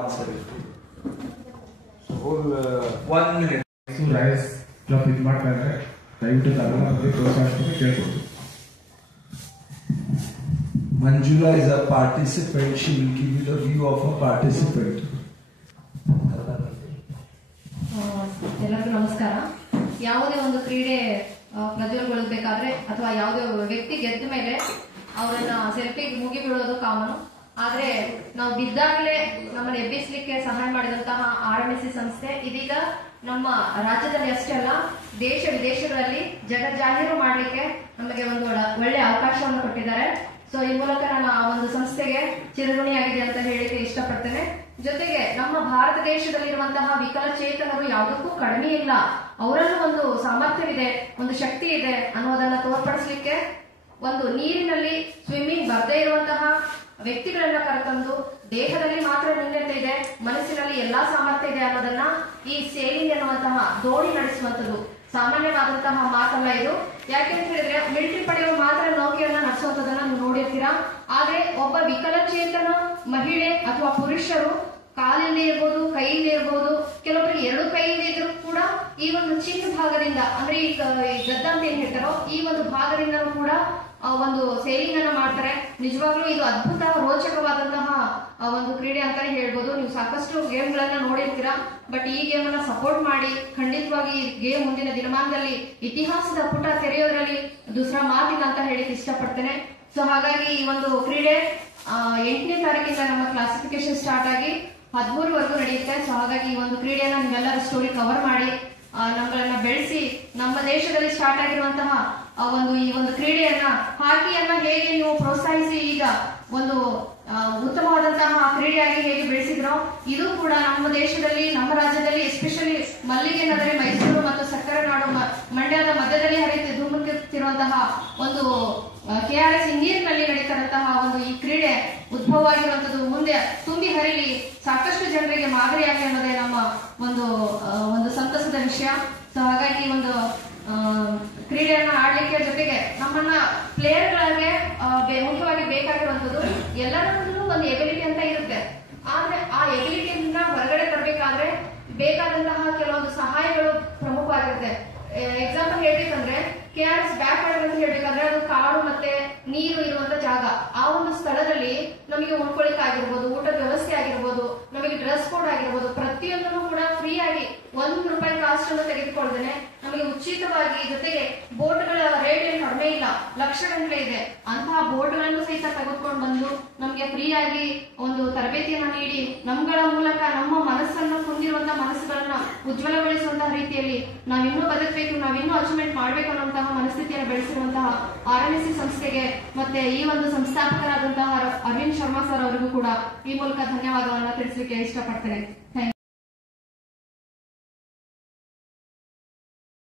Answer is good. So whole 1 minute. So rise club ಇದು ಮಾಡ್ತಾರೆ ದಯವಿಟ್ಟು ತಗೊಳ್ಳೋಕೆ ಪ್ರೋತ್ಸಾಹಿಸಬೇಕು ಕೇಳ್ಬೋದು. Manjula is a participant. She will give you the view of a participant. ಎಲ್ಲರಿಗೂ ನಮಸ್ಕಾರ. ಯಾವುದೇ ಒಂದು ಕ್ರೀಡೆ ಪ್ರಜ್ವಲಗೊಳ್ಳಬೇಕಾದ್ರೆ ಅಥವಾ ಯಾವುದೇ ವ್ಯಕ್ತಿ ಗೆದ್ದ ಮೇಲೆ ಅವರನ್ನ ಸೆಲ್ಫಿಗೆ ಮುಗಿ ಬೀಳೋದು ಕಾಮನು. ಆದ್ರೆ ನಾವು ಬಿದ್ದಾಗಲೇ ನಮ್ಮನ್ನು ಎಬ್ಬಿಸಲಿಕ್ಕೆ ಸಹಾಯ ಮಾಡಿದಂತಹ RMSC ಸಂಸ್ಥೆ ಇದೀಗ ನಮ್ಮ ರಾಜ್ಯದಲ್ಲಿ ಅಷ್ಟೇ ಅಲ್ಲ ದೇಶ ವಿದೇಶಗಳಲ್ಲಿ ಜಗಜ್ಜಾಹೀರು ಮಾಡಲಿಕ್ಕೆ ನಮಗೆ ಒಂದು ಒಳ್ಳೆ ಅವಕಾಶವನ್ನು ಕೊಟ್ಟಿದ್ದಾರೆ. ಸೊ ಈ ಮೂಲಕ ನಾನು ಆ ಒಂದು ಸಂಸ್ಥೆಗೆ ಚಿರಋಣಿಯಾಗಿದೆ ಅಂತ ಹೇಳಿಕ್ಕೆ ಇಷ್ಟಪಡ್ತೇನೆ. ಜೊತೆಗೆ ನಮ್ಮ ಭಾರತ ದೇಶದಲ್ಲಿರುವಂತಹ ವಿಕಲಚೇತನರು ಯಾವುದಕ್ಕೂ ಕಡಿಮೆ ಇಲ್ಲ, ಅವರಲ್ಲೂ ಒಂದು ಸಾಮರ್ಥ್ಯವಿದೆ, ಒಂದು ಶಕ್ತಿ ಇದೆ ಅನ್ನೋದನ್ನ ತೋರ್ಪಡಿಸಲಿಕ್ಕೆ ಒಂದು ನೀರಿನಲ್ಲಿ ಸ್ವಿಮ್ಮಿಂಗ್ ಬರದೇ ಇರುವಂತಹ ವ್ಯಕ್ತಿಗಳನ್ನ ಕರೆತಂದು ದೇಹದಲ್ಲಿ ಮಾತ್ರ ನ್ಯೂನತೆ ಇದೆ, ಮನಸ್ಸಿನಲ್ಲಿ ಎಲ್ಲಾ ಸಾಮರ್ಥ್ಯ ಇದೆ ಅನ್ನೋದನ್ನ ಈ ಸೇಲಿಂಗ್ ಎನ್ನುವಂತಹ ದೋಣಿ ನಡೆಸುವಂತದ್ದು ಸಾಮಾನ್ಯವಾದಂತಹ ಮಾತಲ್ಲ ಇದು. ಯಾಕೆಂತ ಹೇಳಿದ್ರೆ ಮಿಲಿಟರಿ ಪಡೆಯವರು ಮಾತ್ರ ನೌಕೆಯನ್ನ ನಡೆಸುವಂತದನ್ನ ನೀವು ನೋಡಿರ್ತೀರಾ. ಆದ್ರೆ ಒಬ್ಬ ವಿಕಲಚೇತನ ಮಹಿಳೆ ಅಥವಾ ಪುರುಷರು ಕಾಲಿಲ್ಲದೆ ಇರ್ಬೋದು, ಕೈಯಿಂದ ಇರ್ಬೋದು, ಕೆಲವೊಬ್ಬರಿಗೆ 2 ಕೈಯಿಂದ ಇದ್ರೂ ಕೂಡ ಈ ಒಂದು ಚಿನ್ನ ಭಾಗದಿಂದ ಅಂದ್ರೆ ಈ ಗದ್ದ ಅಂತ ಏನ್ ಹೇಳ್ತಾರೋ ಈ ಒಂದು ಭಾಗದಿಂದ ಕೂಡ ಒಂದು ಸೇಲಿಂಗ್ ಅನ್ನ ಮಾಡ್ತಾರೆ. ನಿಜವಾಗ್ಲೂ ಇದು ಅದ್ಭುತ ರೋಚಕವಾದಂತಹ ಒಂದು ಕ್ರೀಡೆ ಅಂತಾನೆ ಹೇಳ್ಬೋದು. ನೀವು ಸಾಕಷ್ಟು ಗೇಮ್ ಗಳನ್ನ ನೋಡಿರ್ತೀರಾ, ಬಟ್ ಈ ಗೇಮ್ ಅನ್ನ ಸಪೋರ್ಟ್ ಮಾಡಿ ಖಂಡಿತವಾಗಿ ಈ ಗೇಮ್ ಮುಂದಿನ ದಿನಮಾನದಲ್ಲಿ ಇತಿಹಾಸದ ಪುಟ ತೆರೆಯೋದ್ರಲ್ಲಿ ದೂಸರಾ ಮಾತಿಲ್ಲ ಅಂತ ಹೇಳಿಕ್ಕೆ ಇಷ್ಟಪಡ್ತೇನೆ. ಸೊ ಹಾಗಾಗಿ ಈ ಒಂದು ಕ್ರೀಡೆ 8ನೇ ತಾರೀಕಿಂದ ನಮ್ಮ ಕ್ಲಾಸಿಫಿಕೇಶನ್ ಸ್ಟಾರ್ಟ್ ಆಗಿ 13ವರೆಗೂ ನಡೆಯುತ್ತೆ. ಸೊ ಹಾಗಾಗಿ ಈ ಒಂದು ಕ್ರೀಡೆಯನ್ನ ನೀವೆಲ್ಲರೂ ಸ್ಟೋರಿ ಕವರ್ ಮಾಡಿ ನಮ್ಮಗಳನ್ನ ಬೆಳೆಸಿ ನಮ್ಮ ದೇಶದಲ್ಲಿ ಸ್ಟಾರ್ಟ್ ಆಗಿರುವಂತಹ ಈ ಒಂದು ಕ್ರೀಡೆಯನ್ನ ಹಾಕಿಯನ್ನ ಹೇಗೆ ನೀವು ಪ್ರೋತ್ಸಾಹಿಸಿ ಈಗ ಒಂದು ಉತ್ತಮವಾದಂತಹ ಕ್ರೀಡೆಯಾಗಿ ಹೇಗೆ ಬೆಳೆಸಿದ್ರೋ ಇದು ಕೂಡ ನಮ್ಮ ದೇಶದಲ್ಲಿ ನಮ್ಮ ರಾಜ್ಯದಲ್ಲಿ ಎಸ್ಪೆಷಲಿ ಮಲ್ಲಿಗೆ ನಗರಿ, ಮೈಸೂರು ಮತ್ತು ಸಕ್ಕರೆ ನಾಡು ಮಂಡ್ಯದ ಮಧ್ಯದಲ್ಲಿ ಧುಮುಕುತ್ತಿರುವಂತಹ ಒಂದು KRS ನೀರಿನಲ್ಲಿ ನಡೀತಿರುವಂತಹ ಒಂದು ಈ ಕ್ರೀಡೆ ಉದ್ಭವವಾಗಿರುವಂತದ್ದು ಮುಂದೆ ತುಂಬಿ ಹರಿಲಿ ಸಾಕಷ್ಟು ಜನರಿಗೆ ಮಾದರಿಯಾಗಿ ಅನ್ನೋದೇ ನಮ್ಮ ಒಂದು ಸಂತಸದ ವಿಷಯ. ಸೊ ಹಾಗಾಗಿ ಒಂದು ಕ್ರೀಡೆಯನ್ನ ಆಡ್ಲಿಕ್ಕೆ ಜೊತೆಗೆ ನಮ್ಮನ್ನ ಪ್ಲೇಯರ್ಗಳಿಗೆ ಮುಖ್ಯವಾಗಿ ಬೇಕಾಗಿರುವಂತದ್ದು ಎಲ್ಲರಲ್ಲೂ ಒಂದು ಎಬಿಲಿಟಿ ಅಂತ ಇರುತ್ತೆ. ಆದ್ರೆ ಆ ಎಬಿಲಿಟಿಯನ್ನ ಹೊರಗಡೆ ತರಬೇಕಾದ್ರೆ ಬೇಕಾದಂತಹ ಕೆಲವೊಂದು ಸಹಾಯಗಳು ಪ್ರಮುಖವಾಗಿರುತ್ತೆ. ಎಕ್ಸಾಂಪಲ್ ಹೇಳ್ಬೇಕಂದ್ರೆ KRS ಬ್ಯಾಕ್ ವಾಟರ್ ಅಂತ ಹೇಳ್ಬೇಕಾದ್ರೆ ಅದು ಕಾಡು ಮತ್ತೆ ನೀರು ಇರುವಂತ ಜಾಗ. ಆ ಒಂದು ಸ್ಥಳದಲ್ಲಿ ನಮಗೆ ಉಳ್ಕೊಳಿಕ್ ಆಗಿರ್ಬೋದು, ಊಟದ ವ್ಯವಸ್ಥೆ ಆಗಿರ್ಬೋದು, ನಮಗೆ ಡ್ರೆಸ್ ಕೋಡ್ ಆಗಿರ್ಬೋದು, ಪ್ರತಿಯೊಂದನ್ನು ಕೂಡ ಫ್ರೀ ಆಗಿ ₹1 ಕಾಸ್ಟ್ ಅನ್ನು ತೆಗೆದುಕೊಳ್ದೇನೆ ನಮಗೆ ಉಚಿತವಾಗಿ, ಜೊತೆಗೆ ಬೋಟ್ಗಳ ರೇಟ್ ಏನು ಕಡಿಮೆ ಇಲ್ಲ, ಲಕ್ಷಗಟ್ಟಲೆ ಇದೆ. ಅಂತಹ ಬೋಟ್ಗಳನ್ನು ಸಹಿತ ತೆಗೆದುಕೊಂಡು ಬಂದು ನಮಗೆ ಫ್ರೀ ಆಗಿ ಒಂದು ತರಬೇತಿಯನ್ನ ನೀಡಿ ನಮ್ಗಳ ಮೂಲಕ ನಮ್ಮ ಮನಸ್ಸನ್ನು ಹೊಂದಿರುವಂತಹ ಮನಸ್ಸುಗಳನ್ನ ಉಜ್ವಲಗೊಳಿಸುವಂತಹ ರೀತಿಯಲ್ಲಿ ನಾವಿನ್ನೂ ಬದುಕಬೇಕು, ನಾವಿನ್ನೂ ಅಚೀವ್ಮೆಂಟ್ ಮಾಡ್ಬೇಕು ಅನ್ನುವಂತಹ ಮನಸ್ಥಿತಿಯನ್ನು ಬೆಳೆಸಿರುವಂತಹ RMSC ಸಂಸ್ಥೆಗೆ ಮತ್ತೆ ಈ ಒಂದು ಸಂಸ್ಥಾಪಕರಾದಂತಹ ಅರವಿಂದ್ ಶರ್ಮಾ ಸರ್ ಅವರಿಗೂ ಕೂಡ ಈ ಮೂಲಕ ಧನ್ಯವಾದವನ್ನ ತಿಳಿಸಲಿಕ್ಕೆ ಇಷ್ಟಪಡ್ತೇನೆ.